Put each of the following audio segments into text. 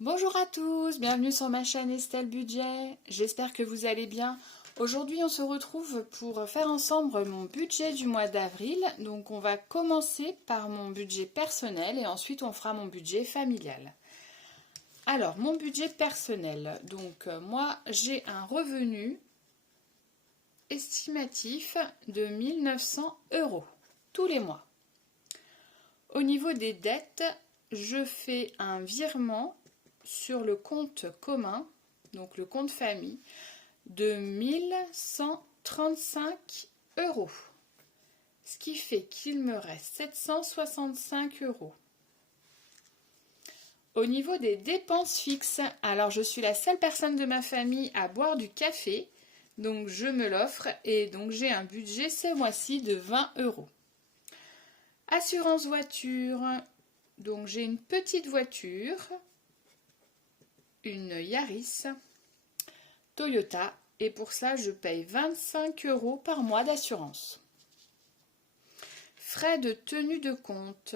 Bonjour à tous, bienvenue sur ma chaîne Estelle Budget, j'espère que vous allez bien. Aujourd'hui on se retrouve pour faire ensemble mon budget du mois d'avril. Donc on va commencer par mon budget personnel et ensuite on fera mon budget familial. Alors mon budget personnel, donc moi j'ai un revenu estimatif de 1 900 € tous les mois. Au niveau des dettes, je fais un virement sur le compte commun, donc le compte famille, de 1 135 €, ce qui fait qu'il me reste 765 €. Au niveau des dépenses fixes, alors je suis la seule personne de ma famille à boire du café, donc je me l'offre et donc j'ai un budget ce mois-ci de 20 €. Assurance voiture, donc j'ai une petite voiture, une Yaris Toyota, et pour ça je paye 25 € par mois d'assurance. Frais de tenue de compte.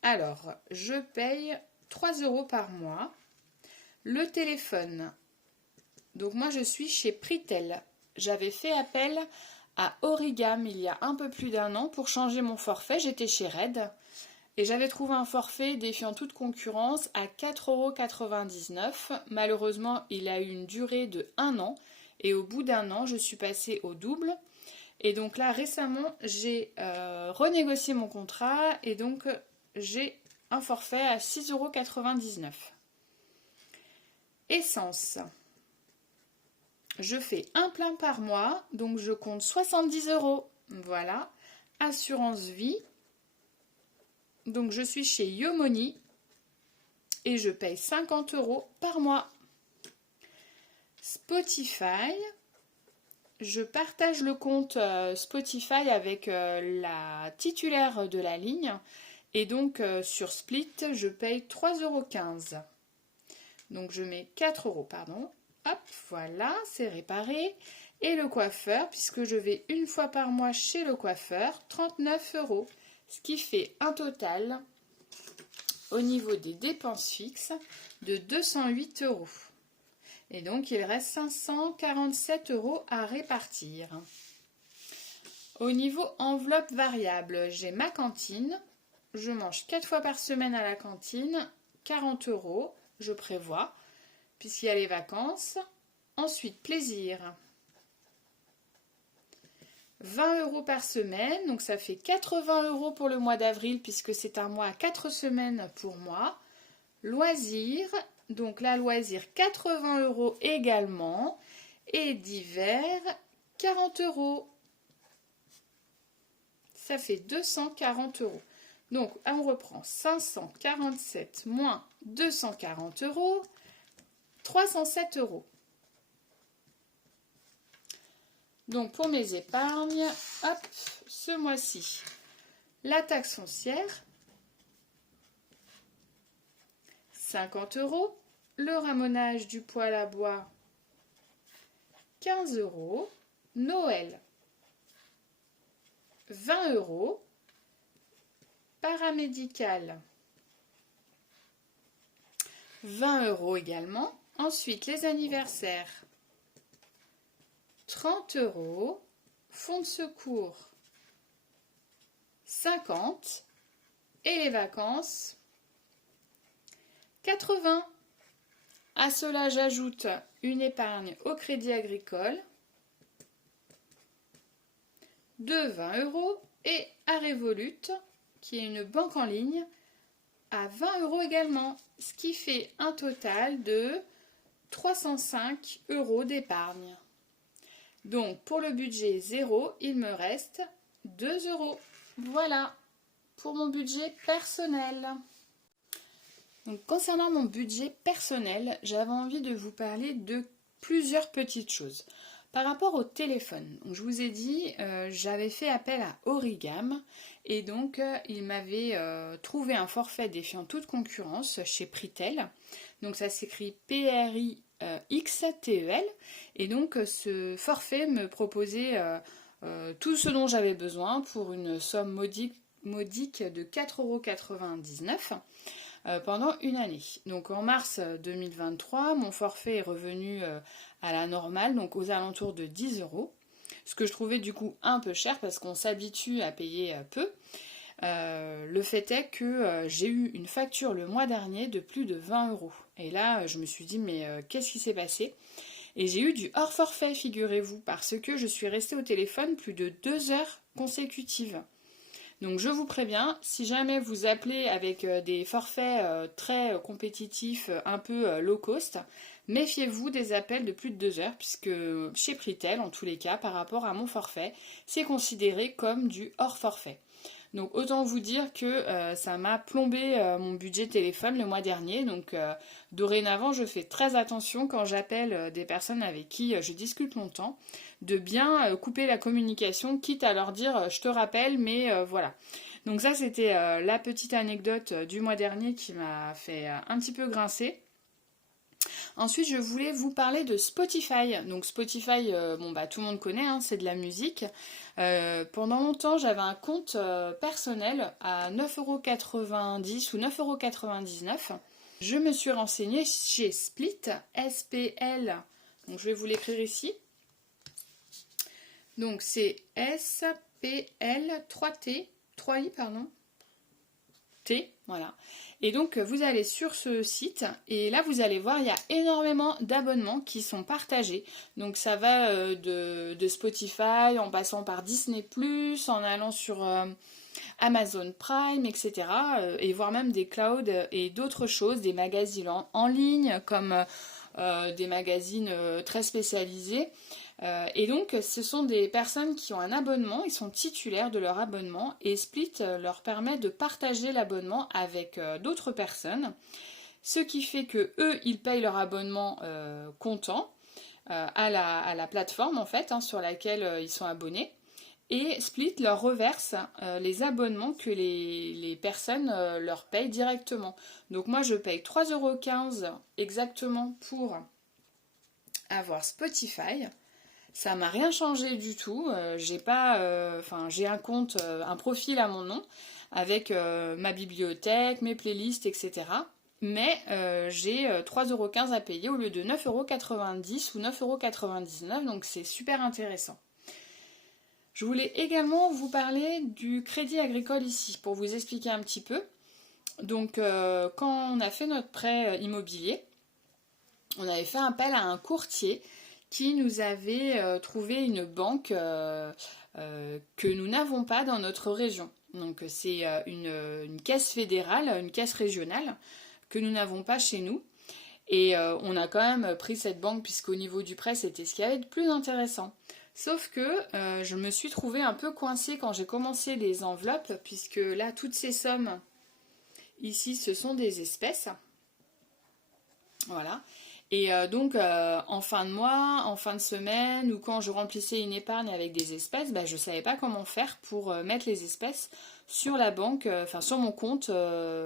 Alors, je paye 3 € par mois. Le téléphone. Donc moi je suis chez Pritel. J'avais fait appel à Origam il y a un peu plus d'1 an pour changer mon forfait. J'étais chez Red. Et j'avais trouvé un forfait défiant toute concurrence à 4,99 €. Malheureusement, il a eu une durée de 1 an. Et au bout d'1 an, je suis passée au double. Et donc là, récemment, j'ai renégocié mon contrat. Et donc, j'ai un forfait à 6,99 €. Essence. Je fais un plein par mois. Donc, je compte 70 €. Voilà. Assurance vie. Donc je suis chez Yomoni et je paye 50 € par mois. Spotify, je partage le compte Spotify avec la titulaire de la ligne et donc sur Split je paye 3,15 €. Donc je mets 4 €, pardon. Hop, voilà, c'est réparé. Et le coiffeur, puisque je vais une fois par mois chez le coiffeur, 39 €. Ce qui fait un total, au niveau des dépenses fixes, de 208 €. Et donc, il reste 547 € à répartir. Au niveau enveloppe variable, j'ai ma cantine. Je mange 4 fois par semaine à la cantine, 40 €, je prévois, puisqu'il y a les vacances. Ensuite, plaisir. 20 € par semaine, donc ça fait 80 € pour le mois d'avril puisque c'est un mois à 4 semaines pour moi. Loisirs, donc la loisir 80 € également. Et d'hiver, 40 €. Ça fait 240 €. Donc on reprend 547 moins 240 €, 307 €. Donc pour mes épargnes, hop, ce mois-ci, la taxe foncière, 50 €, le ramonage du poêle à bois, 15 €, Noël, 20 €, paramédical, 20 € également. Ensuite, les anniversaires, 30 €, fonds de secours 50 et les vacances 80. À cela, j'ajoute une épargne au Crédit Agricole de 20 € et à Revolut, qui est une banque en ligne, à 20 € également, ce qui fait un total de 305 € d'épargne. Donc, pour le budget 0, il me reste 2 €. Voilà, pour mon budget personnel. Donc, concernant mon budget personnel, j'avais envie de vous parler de plusieurs petites choses. Par rapport au téléphone, donc je vous ai dit, j'avais fait appel à Origam et donc il m'avait trouvé un forfait défiant toute concurrence chez Pritel. Donc ça s'écrit PRIXTEL et donc ce forfait me proposait tout ce dont j'avais besoin pour une somme modique de 4,99 €. pendant une année. Donc en mars 2023, mon forfait est revenu à la normale, donc aux alentours de 10 euros. Ce que je trouvais du coup un peu cher parce qu'on s'habitue à payer peu. Le fait est que j'ai eu une facture le mois dernier de plus de 20 euros. Et là, je me suis dit, mais qu'est-ce qui s'est passé? Et j'ai eu du hors forfait, figurez-vous, parce que je suis restée au téléphone plus de 2 heures consécutives. Donc je vous préviens, si jamais vous appelez avec des forfaits très compétitifs, un peu low cost, méfiez-vous des appels de plus de 2 heures, puisque chez Pritel, en tous les cas, par rapport à mon forfait, c'est considéré comme du hors forfait. Donc autant vous dire que ça m'a plombé mon budget téléphone le mois dernier. Donc dorénavant, je fais très attention quand j'appelle des personnes avec qui je discute longtemps, de bien couper la communication, quitte à leur dire je te rappelle, mais voilà. Donc ça, c'était la petite anecdote du mois dernier qui m'a fait un petit peu grincer. Ensuite, je voulais vous parler de Spotify. Donc Spotify, bon bah tout le monde connaît, hein, c'est de la musique. Pendant longtemps, j'avais un compte personnel à 9,90 € ou 9,99 €. Je me suis renseignée chez Split, SPL. Donc je vais vous l'écrire ici. Donc c'est SPL 3T, 3I pardon. T, voilà. Et donc vous allez sur ce site et là vous allez voir il y a énormément d'abonnements qui sont partagés. Donc ça va de Spotify en passant par Disney+, en allant sur Amazon Prime, etc. Et voire même des clouds et d'autres choses, des magazines en ligne comme des magazines très spécialisés. Et donc, ce sont des personnes qui ont un abonnement, ils sont titulaires de leur abonnement et Split leur permet de partager l'abonnement avec d'autres personnes, ce qui fait que eux, ils payent leur abonnement comptant à la plateforme en fait, hein, sur laquelle ils sont abonnés. Et Split leur reverse les abonnements que les personnes leur payent directement. Donc moi, je paye 3,15 € exactement pour avoir Spotify. Ça m'a rien changé du tout. J'ai pas, j'ai un compte, un profil à mon nom avec ma bibliothèque, mes playlists, etc. Mais j'ai 3,15 € à payer au lieu de 9,90 € ou 9,99 €. Donc c'est super intéressant. Je voulais également vous parler du Crédit Agricole ici pour vous expliquer un petit peu. Donc quand on a fait notre prêt immobilier, on avait fait appel à un courtier qui nous avait trouvé une banque que nous n'avons pas dans notre région. Donc c'est une caisse fédérale, une caisse régionale que nous n'avons pas chez nous. Et on a quand même pris cette banque puisqu'au niveau du prêt, c'était ce qu'il y avait de plus intéressant. Sauf que je me suis trouvée un peu coincée quand j'ai commencé les enveloppes, puisque là, toutes ces sommes, ici, ce sont des espèces. Voilà. Et donc, en fin de mois, en fin de semaine, ou quand je remplissais une épargne avec des espèces, je ne savais pas comment faire pour mettre les espèces sur la banque, sur mon compte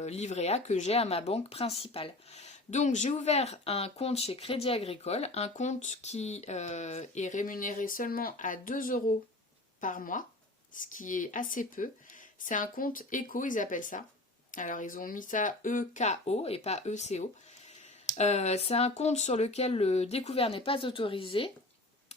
livret A que j'ai à ma banque principale. Donc, j'ai ouvert un compte chez Crédit Agricole, un compte qui est rémunéré seulement à 2 € par mois, ce qui est assez peu. C'est un compte éco, ils appellent ça. Alors, ils ont mis ça EKO et pas ECO. C'est un compte sur lequel le découvert n'est pas autorisé,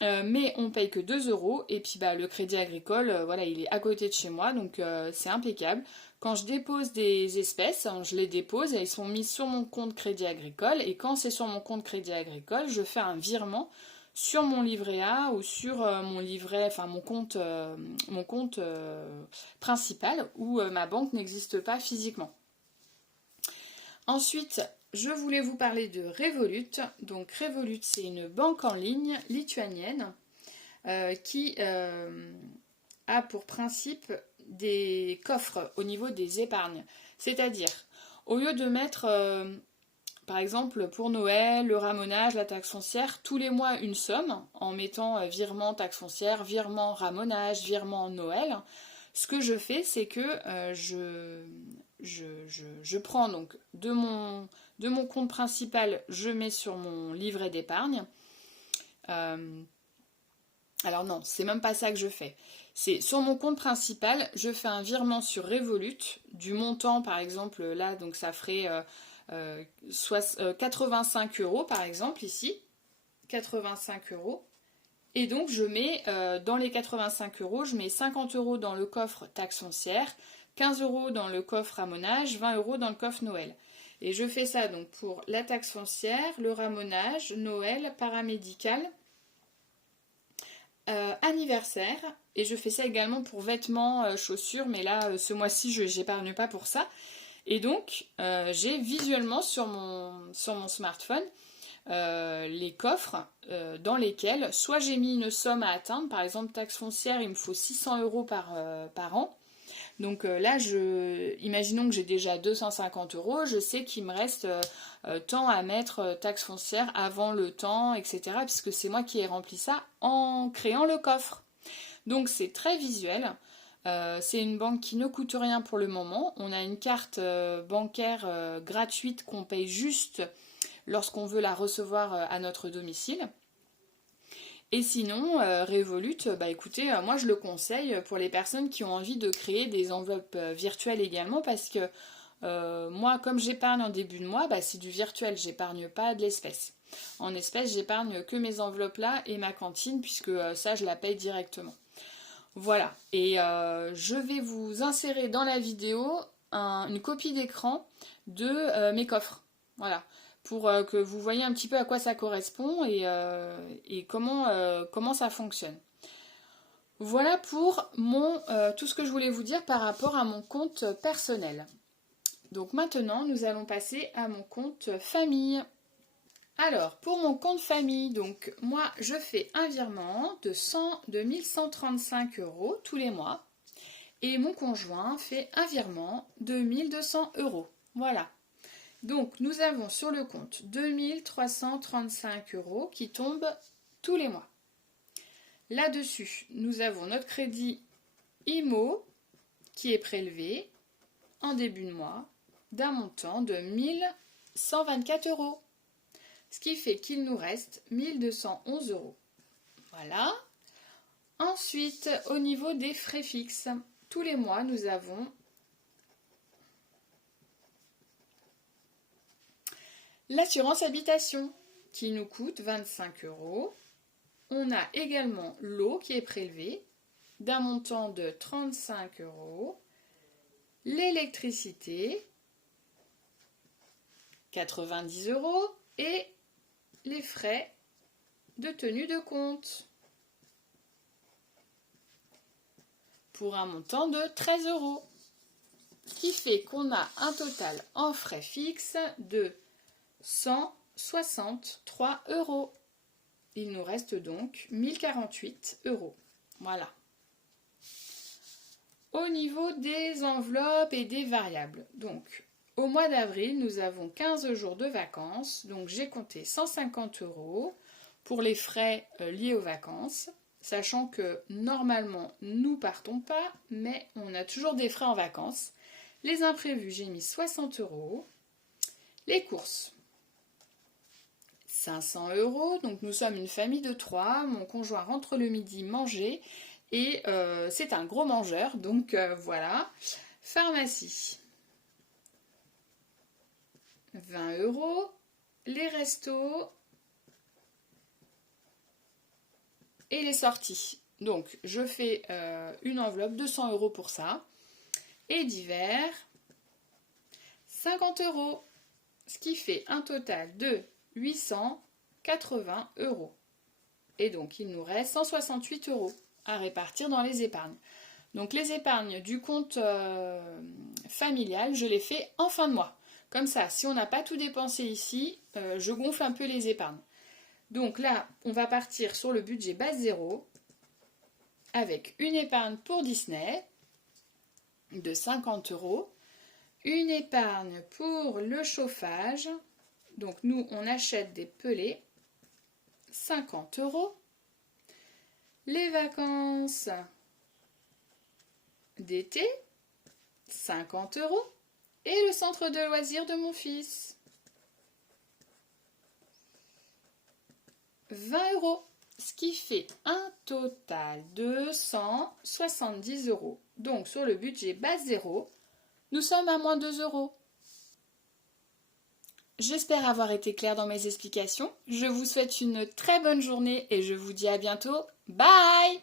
mais on paye que 2 € et puis le Crédit Agricole, voilà, il est à côté de chez moi, donc c'est impeccable. Quand je dépose des espèces, je les dépose et ils sont mis sur mon compte Crédit Agricole et quand c'est sur mon compte Crédit Agricole, je fais un virement sur mon livret A ou sur mon livret, mon compte principal où ma banque n'existe pas physiquement. Ensuite, je voulais vous parler de Revolut. Donc Revolut, c'est une banque en ligne lituanienne qui a pour principe des coffres au niveau des épargnes. C'est-à-dire, au lieu de mettre, par exemple, pour Noël, le ramonage, la taxe foncière, tous les mois une somme, en mettant virement taxe foncière, virement ramonage, virement Noël, ce que je fais, c'est que je prends donc de mon compte principal, je mets sur mon livret d'épargne Alors non, c'est même pas ça que je fais. C'est sur mon compte principal, je fais un virement sur Revolut du montant, par exemple, là, donc ça ferait 85 euros, par exemple, ici. 85 euros. Et donc, je mets dans les 85 euros, je mets 50 euros dans le coffre taxe foncière, 15 euros dans le coffre ramonage, 20 euros dans le coffre Noël. Et je fais ça donc pour la taxe foncière, le ramonage, Noël, paramédical, anniversaire. Et je fais ça également pour vêtements, chaussures, mais là, ce mois-ci, je n'épargne pas pour ça. Et donc, j'ai visuellement sur mon smartphone les coffres dans lesquels soit j'ai mis une somme à atteindre, par exemple taxe foncière, il me faut 600 euros par an. Donc là, imaginons que j'ai déjà 250 euros, je sais qu'il me reste tant à mettre taxe foncière avant le temps, etc. Puisque c'est moi qui ai rempli ça en créant le coffre. Donc c'est très visuel. C'est une banque qui ne coûte rien pour le moment. On a une carte bancaire gratuite qu'on paye juste lorsqu'on veut la recevoir à notre domicile. Et sinon, Revolut, bah écoutez, moi je le conseille pour les personnes qui ont envie de créer des enveloppes virtuelles également, parce que moi, comme j'épargne en début de mois, bah, c'est du virtuel, j'épargne pas de l'espèce. En espèces, j'épargne que mes enveloppes là et ma cantine, puisque ça, je la paye directement. Voilà, et je vais vous insérer dans la vidéo une copie d'écran de mes coffres. Voilà, pour que vous voyez un petit peu à quoi ça correspond et comment ça fonctionne. Voilà pour tout ce que je voulais vous dire par rapport à mon compte personnel. Donc maintenant, nous allons passer à mon compte famille. Alors, pour mon compte famille, donc moi, je fais un virement de 1135 euros tous les mois. Et mon conjoint fait un virement de 1200 euros. Voilà. Donc, nous avons sur le compte 2335 euros qui tombent tous les mois. Là-dessus, nous avons notre crédit IMO qui est prélevé en début de mois d'un montant de 1124 euros. Ce qui fait qu'il nous reste 1211 euros. Voilà. Ensuite, au niveau des frais fixes, tous les mois, nous avons l'assurance habitation qui nous coûte 25 euros. On a également l'eau qui est prélevée d'un montant de 35 euros. L'électricité, 90 euros. Et les frais de tenue de compte pour un montant de 13 euros. Ce qui fait qu'on a un total en frais fixes de 163 euros. Il nous reste donc 1048 euros. Voilà. Au niveau des enveloppes et des variables, donc au mois d'avril, nous avons 15 jours de vacances, donc j'ai compté 150 euros pour les frais liés aux vacances, sachant que normalement nous partons pas, mais on a toujours des frais en vacances. Les imprévus, j'ai mis 60 euros. Les courses, 500 euros. Donc nous sommes une famille de 3. Mon conjoint rentre le midi manger et c'est un gros mangeur. Donc voilà. Pharmacie, 20 euros. Les restos et les sorties. Donc je fais une enveloppe de 100 euros pour ça. Et divers, 50 euros. Ce qui fait un total de 880 euros. Et donc, il nous reste 168 euros à répartir dans les épargnes. Donc, les épargnes du compte familial, je les fais en fin de mois. Comme ça, si on n'a pas tout dépensé ici, je gonfle un peu les épargnes. Donc là, on va partir sur le budget base 0 avec une épargne pour Disney de 50 euros. Une épargne pour le chauffage. Donc nous, on achète des pelets. 50 euros. Les vacances d'été. 50 euros. Et le centre de loisirs de mon fils. 20 euros. ce qui fait un total de 170 euros. Donc sur le budget base 0, nous sommes à moins 2 euros. J'espère avoir été claire dans mes explications. Je vous souhaite une très bonne journée et je vous dis à bientôt. Bye!